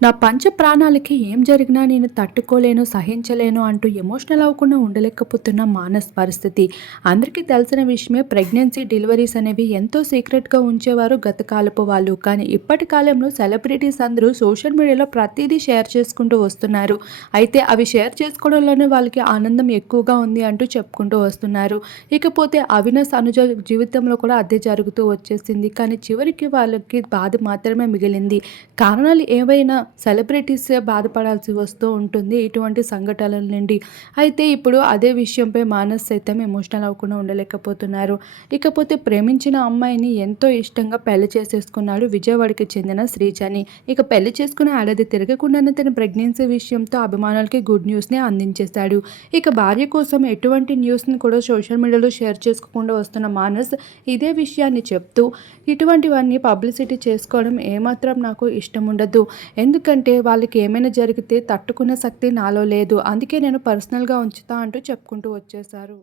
నా పంచ ప్రాణాలకి ఏం జరిగినా నేను తట్టుకోలేను సహించలేను అంటూ ఎమోషనల్ అవ్వకుండా ఉండలేకపోతున్న మానస్ పరిస్థితి. అందరికీ తెలిసిన విషయమే ప్రెగ్నెన్సీ డెలివరీస్ అనేవి ఎంతో సీక్రెట్గా ఉంచేవారు గత కాలపు వాళ్ళు. కానీ ఇప్పటి కాలంలో సెలబ్రిటీస్ అందరూ సోషల్ మీడియాలో ప్రతిదీ షేర్ చేసుకుంటూ వస్తున్నారు. అయితే అవి షేర్ చేసుకోవడంలోనే వాళ్ళకి ఆనందం ఎక్కువగా ఉంది అంటూ చెప్పుకుంటూ వస్తున్నారు. ఇకపోతే అవినాష్ అనుజ జీవితంలో కూడా అదే జరుగుతూ వచ్చేసింది. కానీ చివరికి వాళ్ళకి బాధ మాత్రమే మిగిలింది. కారణాలు ఏవైనా సెలబ్రిటీస్ బాధపడాల్సి వస్తూ ఉంటుంది ఇటువంటి సంఘటనల నుండి. అయితే ఇప్పుడు అదే విషయంపై మానస్ సైతం ఎమోషనల్ అవ్వకుండా ఉండలేకపోతున్నారు. ఇకపోతే ప్రేమించిన అమ్మాయిని ఎంతో ఇష్టంగా పెళ్ళి చేసేసుకున్నాడు విజయవాడకి చెందిన శ్రీజని. ఇక పెళ్ళి చేసుకున్న ఏడాది తిరగకుండానే తన ప్రెగ్నెన్సీ విషయంతో అభిమానులకి గుడ్ న్యూస్ని అందించేశాడు. ఇక భార్య కోసం ఎటువంటి న్యూస్ని కూడా సోషల్ మీడియాలో షేర్ చేసుకోకుండా వస్తున్న మానస్ ఇదే విషయాన్ని చెప్తూ ఇటువంటివన్నీ పబ్లిసిటీ చేసుకోవడం ఏమాత్రం నాకు ఇష్టం ఉండదు ఎందుకు ఎందుకంటే వాళ్ళకి ఏమైనా జరిగితే తట్టుకునే శక్తి నాలో లేదు. అందుకే నేను పర్సనల్గా ఉంచుతా అంటూ చెప్పుకుంటూ వచ్చేశారు.